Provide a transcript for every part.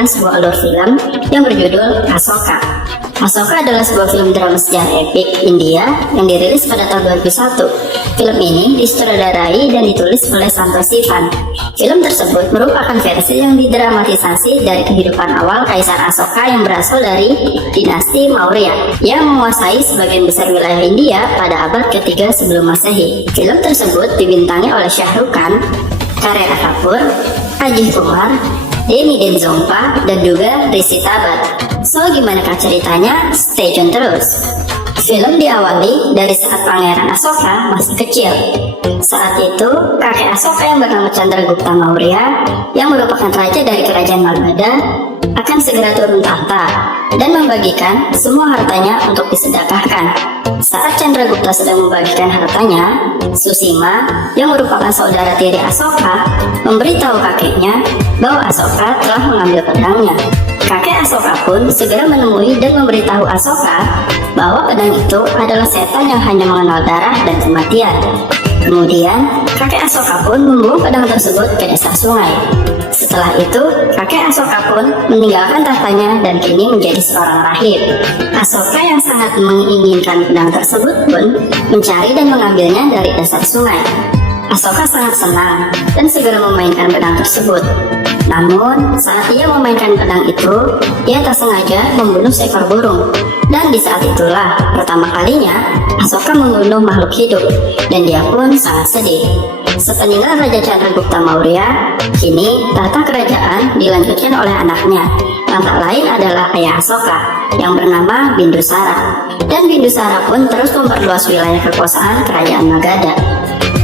menyaksikan sebuah alur film yang berjudul Ashoka. Ashoka adalah sebuah film drama sejarah epik India yang dirilis pada tahun 2001. Film ini disutradarai dan ditulis oleh Santoshi Van. Film tersebut merupakan versi yang didramatisasi dari kehidupan awal Kaisar Ashoka yang berasal dari dinasti Maurya yang menguasai sebagian besar wilayah India pada abad ketiga sebelum Masehi. Film tersebut dibintangi oleh Shah Rukh Khan, Kareena Kapoor, Ajit Kumar, Demi Denzongpa, dan juga Rishi Tabat. So, gimana ceritanya? Stay tune terus. Film diawali dari saat Pangeran Ashoka masih kecil. Saat itu, kakek Ashoka yang bernama Chandragupta Maurya, yang merupakan raja dari kerajaan Magadha, akan segera turun tahta dan membagikan semua hartanya untuk disedekahkan. Saat Chandragupta sedang membagikan hartanya, Susima, yang merupakan saudara tiri Ashoka, memberitahu kakeknya bahwa Ashoka telah mengambil pedangnya. Kakek Ashoka pun segera menemui dan memberitahu Ashoka bahwa pedang itu adalah setan yang hanya mengenal darah dan kematian. Kemudian, kakek Ashoka pun membuang pedang tersebut ke dasar sungai. Setelah itu, kakek Ashoka pun meninggalkan tahtanya dan kini menjadi seorang rahib. Ashoka yang sangat menginginkan pedang tersebut pun mencari dan mengambilnya dari dasar sungai. Ashoka sangat senang dan segera memainkan pedang tersebut. Namun, saat ia memainkan pedang itu, ia tak sengaja membunuh seekor burung. Dan di saat itulah pertama kalinya Ashoka membunuh makhluk hidup, dan dia pun sangat sedih. Sepeninggal Raja Chandragupta Maurya, kini tahta kerajaan dilanjutkan oleh anaknya, yang tak lain adalah ayah Ashoka, yang bernama Bindusara. Dan Bindusara pun terus memperluas wilayah kekuasaan kerajaan Magadha.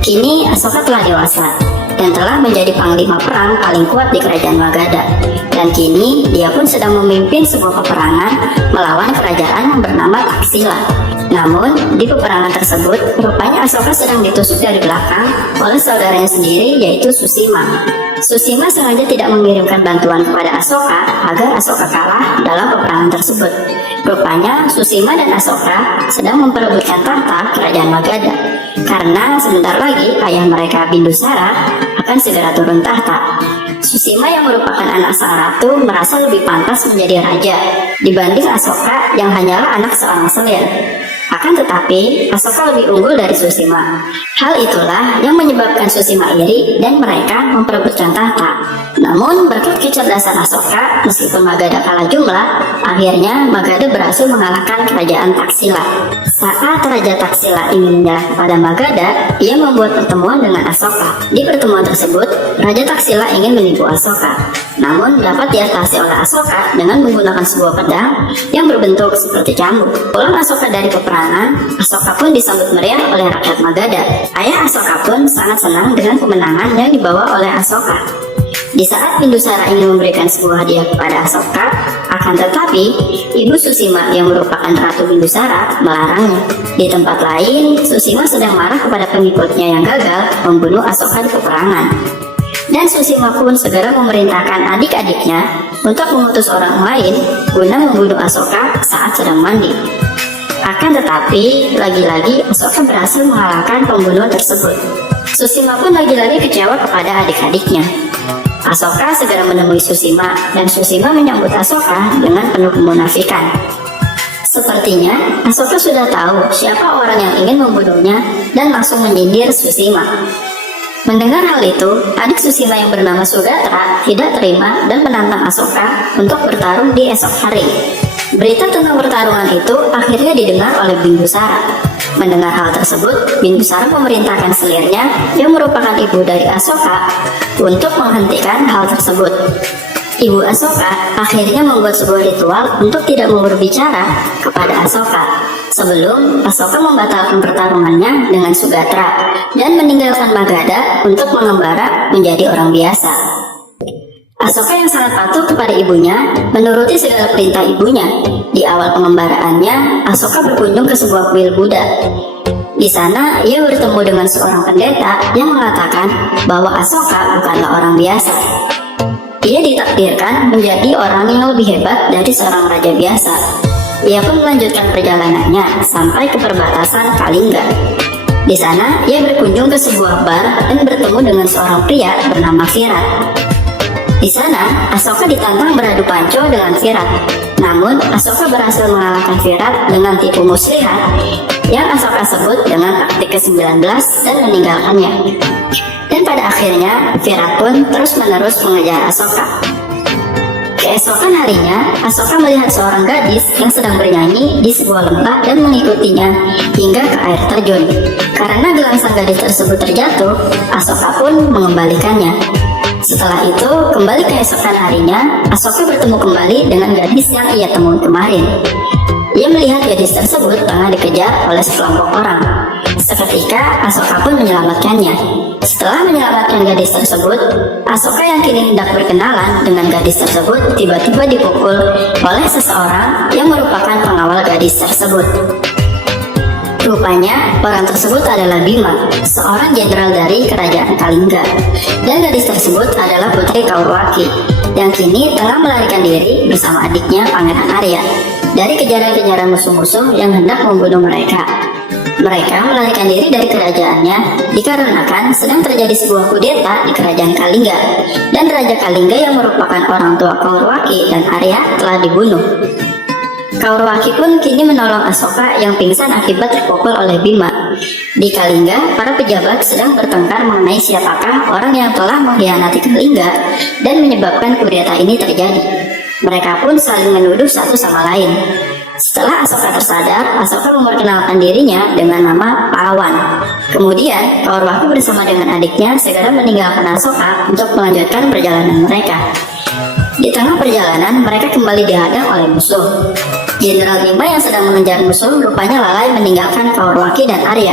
Kini Ashoka telah dewasa dan telah menjadi panglima perang paling kuat di kerajaan Magadha. Dan kini dia pun sedang memimpin sebuah peperangan melawan kerajaan yang bernama Taksila. Namun di peperangan tersebut rupanya Ashoka sedang ditusuk dari belakang oleh saudaranya sendiri, yaitu Susima. Susima sengaja tidak mengirimkan bantuan kepada Ashoka agar Ashoka kalah dalam peperangan tersebut. Rupanya Susima dan Ashoka sedang memperebutkan tahta kerajaan Magadha, karena sebentar lagi ayah mereka Bindusara akan segera turun tahta. Susima yang merupakan anak sang ratu merasa lebih pantas menjadi raja dibanding Ashoka yang hanyalah anak seorang selir. Akan tetapi, Ashoka lebih unggul dari Susima. Hal itulah yang menyebabkan Susima iri dan mereka memperebutkan tahta. Namun, berkat kecerdasan Ashoka, meskipun Magadha kalah jumlah, akhirnya Magadha berhasil mengalahkan kerajaan Taksila. Saat Raja Taksila ingin menyerah kepada Magadha, ia membuat pertemuan dengan Ashoka. Di pertemuan tersebut, Raja Taksila ingin menipu Ashoka, namun dapat diatasi oleh Ashoka dengan menggunakan sebuah pedang yang berbentuk seperti cambuk. Pulang Ashoka dari peperangan, Ashoka pun disambut meriah oleh rakyat Magadha. Ayah Ashoka pun sangat senang dengan kemenangan yang dibawa oleh Ashoka. Di saat Bindusara ingin memberikan sebuah hadiah kepada Ashoka, akan tetapi ibu Susima yang merupakan Ratu Bindusara melarangnya. Di tempat lain, Susima sedang marah kepada pengikutnya yang gagal membunuh Ashoka di peperangan. Dan Susima pun segera memerintahkan adik-adiknya untuk mengutus orang lain guna membunuh Ashoka saat sedang mandi. Akan tetapi, lagi-lagi Ashoka berhasil mengalahkan pembunuh tersebut. Susima pun lagi-lagi kecewa kepada adik-adiknya. Ashoka segera menemui Susima, dan Susima menyambut Ashoka dengan penuh kemunafikan. Sepertinya Ashoka sudah tahu siapa orang yang ingin membunuhnya dan langsung menyindir Susima. Mendengar hal itu, adik Susima yang bernama Sugatra tidak terima dan menantang Ashoka untuk bertarung di esok hari. Berita tentang pertarungan itu akhirnya didengar oleh Bindusara. Mendengar hal tersebut, Bindusara memerintahkan selirnya yang merupakan ibu dari Ashoka untuk menghentikan hal tersebut. Ibu Ashoka akhirnya membuat sebuah ritual untuk tidak mau berbicara kepada Ashoka sebelum Ashoka membatalkan pertarungannya dengan Sugatra dan meninggalkan Magadha untuk mengembara menjadi orang biasa. Ashoka yang sangat patuh kepada ibunya menuruti segala perintah ibunya. Di awal pengembaraannya, Ashoka berkunjung ke sebuah kuil Buddha. Di sana, ia bertemu dengan seorang pendeta yang mengatakan bahwa Ashoka bukanlah orang biasa. Ia ditakdirkan menjadi orang yang lebih hebat dari seorang raja biasa. Ia pun melanjutkan perjalanannya sampai ke perbatasan Kalinga. Di sana, ia berkunjung ke sebuah bar dan bertemu dengan seorang pria bernama Virat. Di sana, Asoka ditantang beradu panco dengan Virat. Namun, Asoka berhasil mengalahkan Virat dengan tipu muslihat yang Asoka sebut dengan taktik ke-19 dan meninggalkannya. Dan pada akhirnya, Virat pun terus-menerus mengejar Asoka. Keesokan harinya, Asoka melihat seorang gadis yang sedang bernyanyi di sebuah lembah dan mengikutinya hingga ke air terjun. Karena gelang sang gadis tersebut terjatuh, Asoka pun mengembalikannya. Setelah itu, kembali keesokan harinya, Asoka bertemu kembali dengan gadis yang ia temui kemarin. Ia melihat gadis tersebut tengah dikejar oleh sekelompok orang. Seketika, Asoka pun menyelamatkannya. Setelah menyelamatkan gadis tersebut, Asoka yang kini hendak berkenalan dengan gadis tersebut tiba-tiba dipukul oleh seseorang yang merupakan pengawal gadis tersebut. Rupanya, orang tersebut adalah Bima, seorang jenderal dari kerajaan Kalingga. Dan gadis tersebut adalah putri Kaurwaki, yang kini tengah melarikan diri bersama adiknya Pangeran Arya dari kejaran-kejaran musuh-musuh yang hendak membunuh mereka. Mereka melarikan diri dari kerajaannya dikarenakan sedang terjadi sebuah kudeta di kerajaan Kalingga, dan Raja Kalingga yang merupakan orang tua Kaurwaki dan Arya telah dibunuh. Kaurwaki pun kini menolong Asoka yang pingsan akibat terpukul oleh Bima. Di Kalingga, para pejabat sedang bertengkar mengenai siapakah orang yang telah mengkhianati Kalingga dan menyebabkan kudeta ini terjadi. Mereka pun saling menuduh satu sama lain. Setelah Asoka tersadar, Asoka memperkenalkan dirinya dengan nama Pawan. Kemudian, Kaurwaki bersama dengan adiknya segera meninggalkan Asoka untuk melanjutkan perjalanan mereka. Di tengah perjalanan, mereka kembali dihadang oleh musuh. Jenderal Bima yang sedang mengejar musuh rupanya lalai meninggalkan Kaurwaki dan Arya.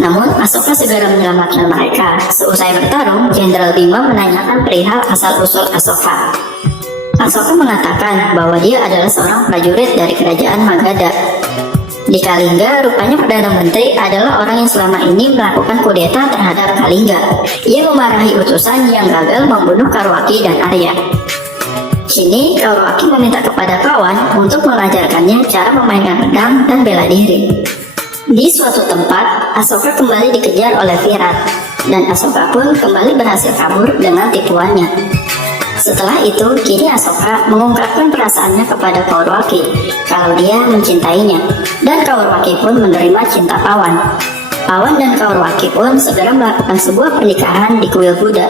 Namun, Asoka segera menyelamatkan mereka. Seusai bertarung, Jenderal Bima menanyakan perihal asal-usul Asoka. Asoka mengatakan bahwa dia adalah seorang prajurit dari kerajaan Magadha. Di Kalingga, rupanya Perdana Menteri adalah orang yang selama ini melakukan kudeta terhadap Kalingga. Ia memarahi utusan yang gagal membunuh Kaurwaki dan Arya. Kini, Kaurwaki meminta kepada kawan untuk mengajarkannya cara memainkan pedang dan bela diri. Di suatu tempat, Asoka kembali dikejar oleh Virat, dan Asoka pun kembali berhasil kabur dengan tipuannya. Setelah itu, kini Asoka mengungkapkan perasaannya kepada Kaurwaki kalau dia mencintainya, dan Kaurwaki pun menerima cinta Pawan. Pawan dan Kaurwaki pun segera melakukan sebuah pernikahan di kuil Buddha.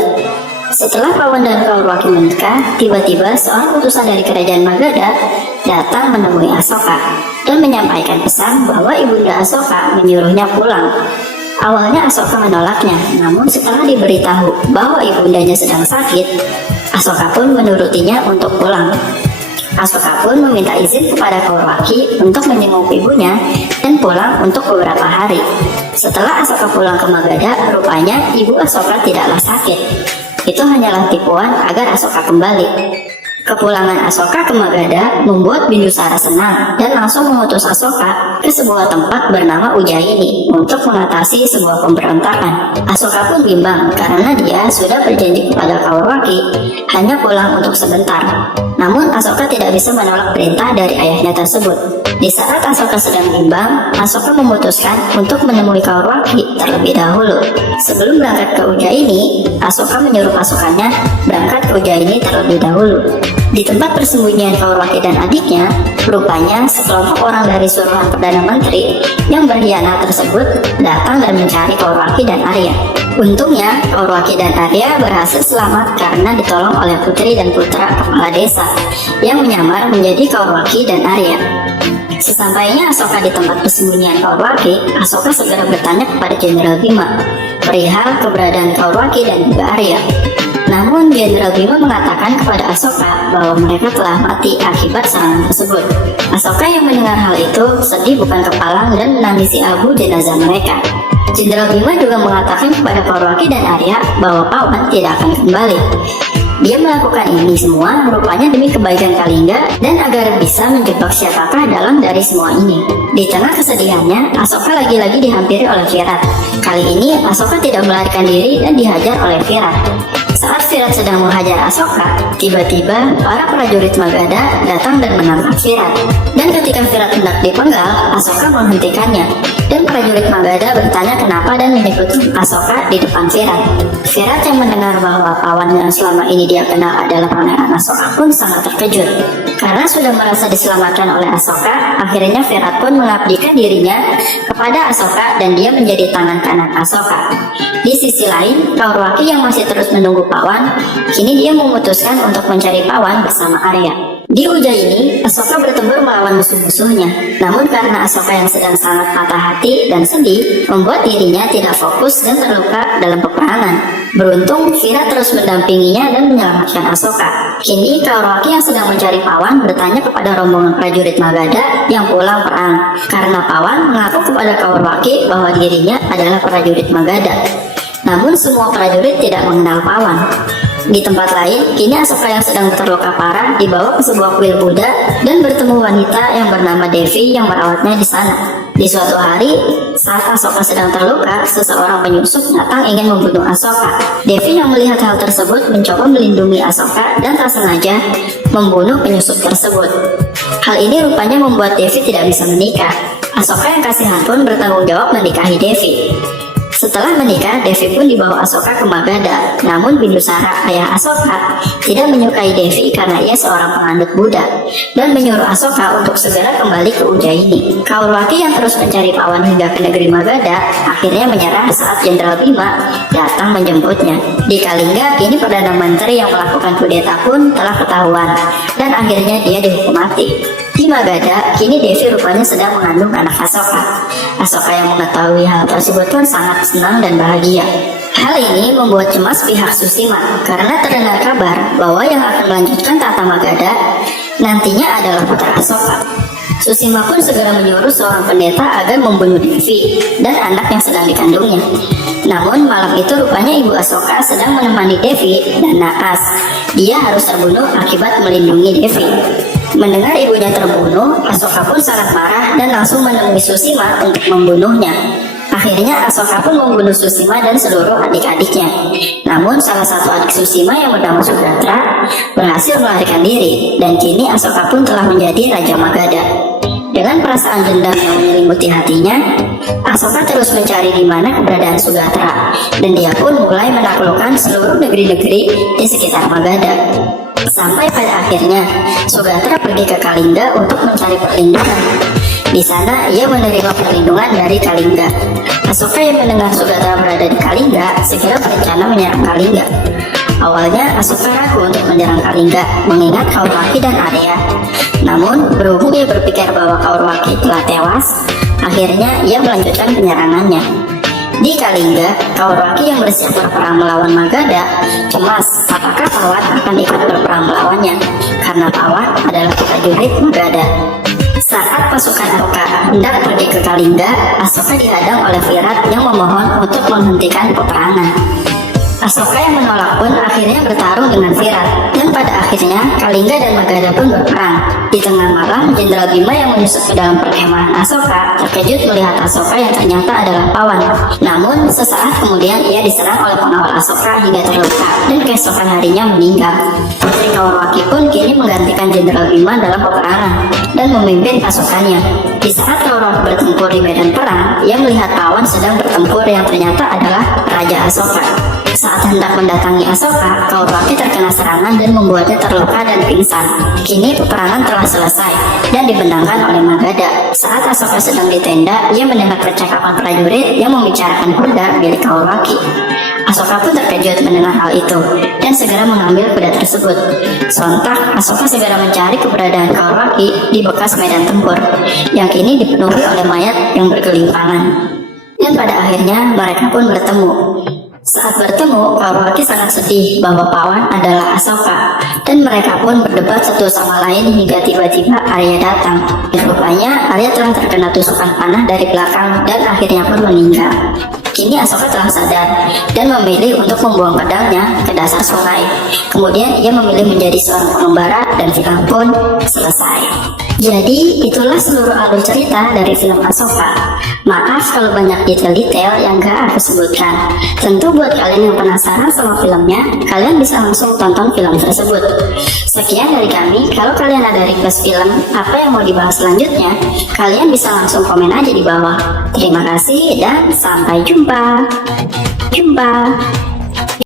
Setelah Pawan dan Kaurwaki menikah, tiba-tiba seorang utusan dari kerajaan Magadha datang menemui Asoka dan menyampaikan pesan bahwa ibunda Asoka menyuruhnya pulang. Awalnya Asoka menolaknya, namun setelah diberitahu bahwa ibundanya sedang sakit, Asoka pun menurutinya untuk pulang. Asoka pun meminta izin kepada Kaurwaki untuk menjenguk ibunya dan pulang untuk beberapa hari. Setelah Asoka pulang ke Magadha, rupanya ibu Asoka tidaklah sakit. Itu hanyalah tipuan agar Asoka kembali. Kepulangan Asoka ke Magadha membuat Bindusara senang dan langsung mengutus Asoka ke sebuah tempat bernama Ujjaini untuk mengatasi sebuah pemberontakan. Asoka pun bimbang karena dia sudah berjanji kepada Kaurwaki hanya pulang untuk sebentar. Namun Asoka tidak bisa menolak perintah dari ayahnya tersebut. Di saat Asoka sedang bimbang, Asoka memutuskan untuk menemui Kaurwaki terlebih dahulu. Sebelum berangkat ke Ujjaini, Asoka menyuruh pasukannya berangkat ke Ujjaini terlebih dahulu. Di tempat persembunyian Kaurwaki dan adiknya, rupanya sekelompok orang dari suruhan Perdana Menteri yang berkhianat tersebut datang dan mencari Kaurwaki dan Arya. Untungnya, Kaurwaki dan Arya berhasil selamat karena ditolong oleh putri dan putra kepala desa yang menyamar menjadi Kaurwaki dan Arya. Sesampainya Asoka di tempat persembunyian Kaurwaki, Asoka segera bertanya kepada Jenderal Bima perihal keberadaan Kaurwaki dan juga Arya. Namun Jenderal Bima mengatakan kepada Asoka bahwa mereka telah mati akibat serangan tersebut. Asoka yang mendengar hal itu sedih bukan kepalang dan menangisi abu jenazah mereka. Jenderal Bima juga mengatakan kepada Kaurwaki dan Arya bahwa Pawan tidak akan kembali. Dia melakukan ini semua rupanya demi kebaikan Kalingga dan agar bisa menjebak siapakah dalang dari semua ini. Di tengah kesedihannya, Asoka lagi-lagi dihampiri oleh Virat. Kali ini Asoka tidak melarikan diri dan dihajar oleh Virat. Saat Virat sedang menghajar Asoka, tiba-tiba para prajurit Magadha datang dan menangkap Virat. Dan ketika Virat hendak dipenggal, Asoka menghentikannya. Dan prajurit Magadha bertanya kenapa dan menyebut Asoka di depan Virat. Virat yang mendengar bahwa pawan yang selama ini dia kenal adalah Pangeran Asoka pun sangat terkejut. Karena sudah merasa diselamatkan oleh Asoka, akhirnya Virat pun mengabdikan dirinya kepada Asoka dan dia menjadi tangan kanan Asoka. Di sisi lain, Kaurwaki yang masih terus menunggu pawan, kini dia memutuskan untuk mencari pawan bersama Arya. Di Ujjaini, Asoka bertempur melawan musuh-musuhnya. Namun karena Asoka yang sedang sangat patah hati dan sedih, membuat dirinya tidak fokus dan terluka dalam peperangan. Beruntung, Virat terus mendampinginya dan menyelamatkan Asoka. Kini, Kaurwaki yang sedang mencari pawan bertanya kepada rombongan prajurit Magadha yang pulang perang. Karena pawan mengaku kepada Kaurwaki bahwa dirinya adalah prajurit Magadha. Namun semua prajurit tidak mengenal pawan. Di tempat lain, kini Asoka yang sedang terluka parah dibawa ke sebuah kuil Buddha dan bertemu wanita yang bernama Devi yang merawatnya di sana. Di suatu hari, saat Asoka sedang terluka, seseorang penyusup datang ingin membunuh Asoka. Devi yang melihat hal tersebut mencoba melindungi Asoka dan tak sengaja membunuh penyusup tersebut. Hal ini rupanya membuat Devi tidak bisa menikah. Asoka yang kasihan pun bertanggung jawab menikahi Devi. Setelah menikah, Devi pun dibawa Asoka ke Magadha. Namun Bindusara, ayah Asoka, tidak menyukai Devi karena ia seorang penganut Buddha dan menyuruh Asoka untuk segera kembali ke Ujjaini. Kaurwaki yang terus mencari pawan hingga ke negeri Magadha akhirnya menyerah saat Jenderal Bima datang menjemputnya. Di Kalingga, kini Perdana Menteri yang melakukan kudeta pun telah ketahuan dan akhirnya dia dihukum mati. Di Magadha, kini Devi rupanya sedang mengandung anak Asoka. Asoka yang mengetahui hal tersebut pun sangat senang dan bahagia. Hal ini membuat cemas pihak Susima karena terdengar kabar bahwa yang akan melanjutkan tahta Magadha nantinya adalah putra Asoka. Susima pun segera menyuruh seorang pendeta agar membunuh Devi dan anak yang sedang dikandungnya. Namun malam itu rupanya ibu Asoka sedang menemani Devi dan naas. Dia harus terbunuh akibat melindungi Devi. Mendengar ibunya terbunuh, Asoka pun sangat marah dan langsung menemui Susima untuk membunuhnya. Akhirnya Asoka pun membunuh Susima dan seluruh adik-adiknya. Namun salah satu adik Susima yang bernama Sugatra berhasil melarikan diri dan kini Asoka pun telah menjadi Raja Magadha. Dengan perasaan dendam yang menyelimuti hatinya, Asoka terus mencari di mana keberadaan Sugatra dan dia pun mulai menaklukkan seluruh negeri-negeri di sekitar Magadha. Sampai pada akhirnya, Sugatra pergi ke Kalingga untuk mencari perlindungan. Di sana, ia menerima perlindungan dari Kalingga. Asoka yang mendengar Sugatra berada di Kalingga, segera berencana menyerang Kalingga. Awalnya, Asoka ragu untuk menyerang Kalingga, mengingat Kaurwaki dan Arya. Namun, berhubung ia berpikir bahwa Kaurwaki telah tewas, akhirnya ia melanjutkan penyerangannya. Di Kalingga, Kaurwaki yang bersiap berperang melawan Magadha cemas apakah Pawan akan ikut berperang melawannya, karena Pawan adalah prajurit Magadha. Saat pasukan Asoka hendak pergi ke Kalingga, Asoka dihadang oleh Virat yang memohon untuk menghentikan peperangan. Asoka yang menolak pun akhirnya bertarung dengan Virat, dan pada akhirnya Kalingga dan Magadha pun berperang. Di tengah malam, Jenderal Bima yang menyusup ke dalam perkemahan Asoka terkejut melihat Asoka yang ternyata adalah Pawan. Namun sesaat kemudian ia diserang oleh pengawal Asoka hingga terluka dan keesokan harinya meninggal. Putri Kaurwaki pun kini menggantikan Jenderal Bima dalam peperangan dan memimpin pasukannya. Di saat Kaurwaki bertempur di medan perang, ia melihat Pawan sedang bertempur yang ternyata adalah Raja Asoka. Saat hendak mendatangi Asoka, Kaurwaki terkena serangan dan membuatnya terluka dan pingsan. Kini peperangan telah selesai dan dibenangkan oleh Magadha. Saat Asoka sedang di tenda, ia mendengar percakapan prajurit yang membicarakan kuda milik Kaurwaki. Asoka pun terkejut mendengar hal itu dan segera mengambil kuda tersebut. Sontak, Asoka segera mencari keberadaan Kaurwaki di bekas medan tempur yang kini dipenuhi oleh mayat yang bergelimpangan. Dan pada akhirnya mereka pun bertemu. Saat bertemu, Kaurwaki sangat sedih bahwa Pawan adalah Asoka dan mereka pun berdebat satu sama lain hingga tiba-tiba Arya datang. Rupanya Arya telah terkena tusukan panah dari belakang dan akhirnya pun meninggal. Kini Asoka telah sadar dan memilih untuk membuang pedangnya ke dasar sungai. Kemudian ia memilih menjadi seorang pengembara dan film pun selesai. Jadi itulah seluruh alur cerita dari film Ahsoka. Maaf kalau banyak detail-detail yang gak aku sebutkan. Tentu buat kalian yang penasaran sama filmnya, kalian bisa langsung tonton film tersebut. Sekian dari kami. Kalau kalian ada request film apa yang mau dibahas selanjutnya, kalian bisa langsung komen aja di bawah. Terima kasih dan sampai jumpa.